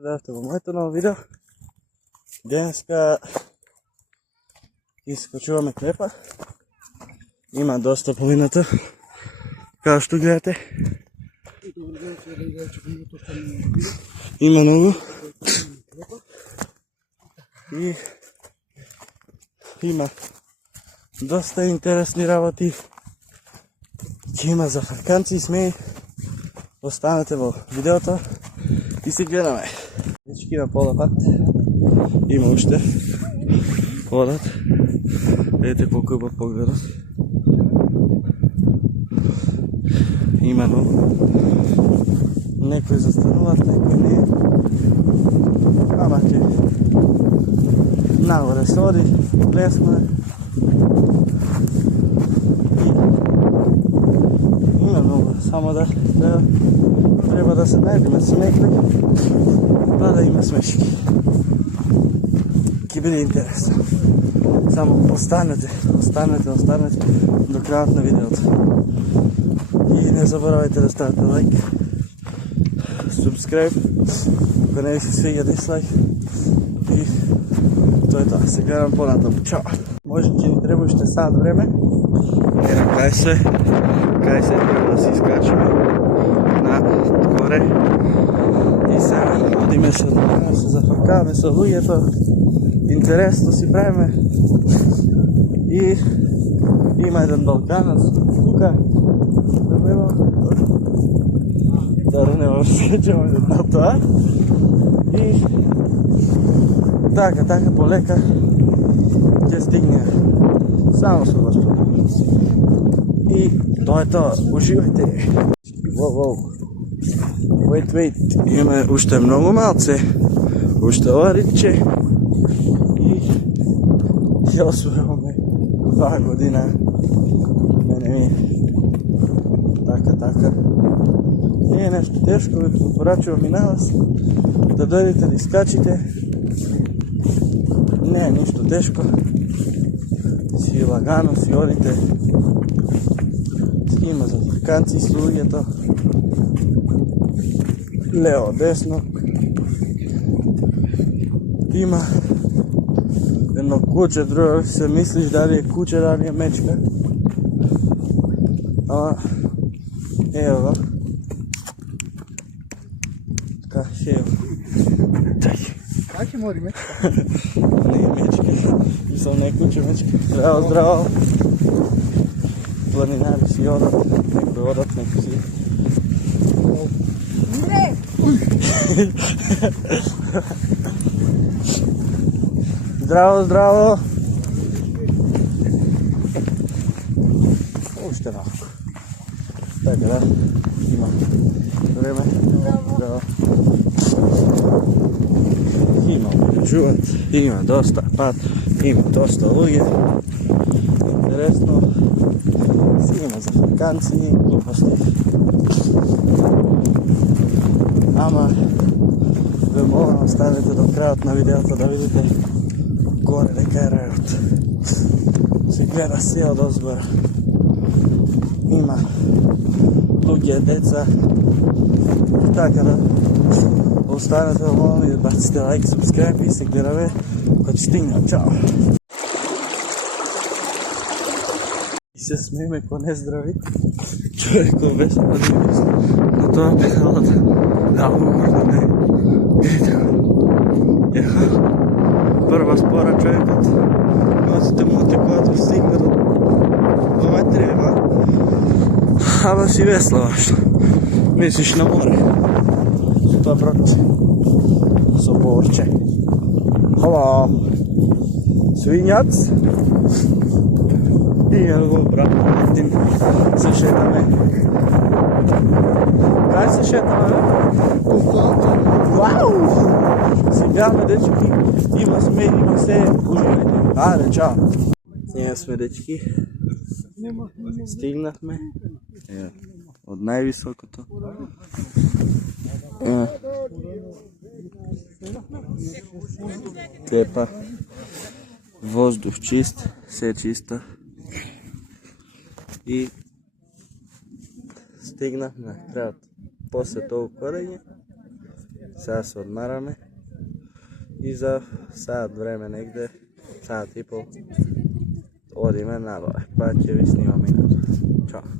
Здравейте во моето ново видео. Денеска искочуваме клепа. Има доста полината, како што гледате. Има многу. И има доста интересни работи. Ќе има за фрканци и смеи. Останете во видеото и се гледаме. Дечки има полапат. Има уште. Одат. Видите колку е погледот. Има многу. Некои застануваат, некои не. Ама ќе нагоре се оди, лесно е. Има многу, само да треба да се најдеме смекли, па да има смешки. Ќе биде интересно. Само останете до крајот на видеото. И не заборавајте да ставите лайк, subscribe, ако не ви се свиѓа дислайк. И тоа е тоа, се гледам понатаму. Чао! Може ќе ни треба уште сат време. Ева кај се треба да се искачиме на горе. И сега одиме се да се зафркаваме со луѓето. Интересно си правиме. И има еден балканец тука. Да не скачаме на тоа. И така полека ќе стигне. Само со Господ. И тоа е тоа. Уживајте. Воу. Wait. Имаме уште многу малце. Уште ова риче. И ја освојуваме 2 година. Мене ми. Така. Не е нешто тешко, ви препорачувам и на вас да дојдете да искачите. Не е ништо тешко. Си лагано, си одите. Има за фрканци с луѓето. Лево, десно. Има едно куче, друго се мислиш дали е куче, дали е мечка. Ама, ево го. Така, ево. Как ќе мори мечка? Не е мечка. Мислам, не е куче, мечка. Здраво. Планинари си одат, некои одат, некои си. Не! Здраво! Уште малко. Така да, има време. Здраво. Има живот, има доста пат, има доста луѓе. Интересно. Има за фрканци и глупости. Ама ве молам, останете до крајот на видеото да видите горе дека е рајот. Се гледа се од озбора. Има луѓе, деца. Така да останете во молам и да баците лайк, subscribe и се гледаме кога ќе стигнем. Чао! Се смееме ко нездрави. Човекот беше на тоа педалата. Да, гордо не. Видите го. Еха. Прва спора човекот. Носите му текојато стигна до овај треба. Ама си веславаш. Мислиш на море. Со тоа проче. Со борче. Хала. Свињац. И го брат Мартин се шетаме. Кај се шетаме, бе? Вау! Сега дечки, има смеј, има се, уживајте. Аре, чао! Ние сме дечки. Стигнахме. Од највисокото. Клепа. Воздух чист, се чисто. И стигнахме на крајот. После тоа корење Сега се одмараме и за саат време негде, саат и пол, одиме надоле, па ќе ви снимам и надоле. Чао!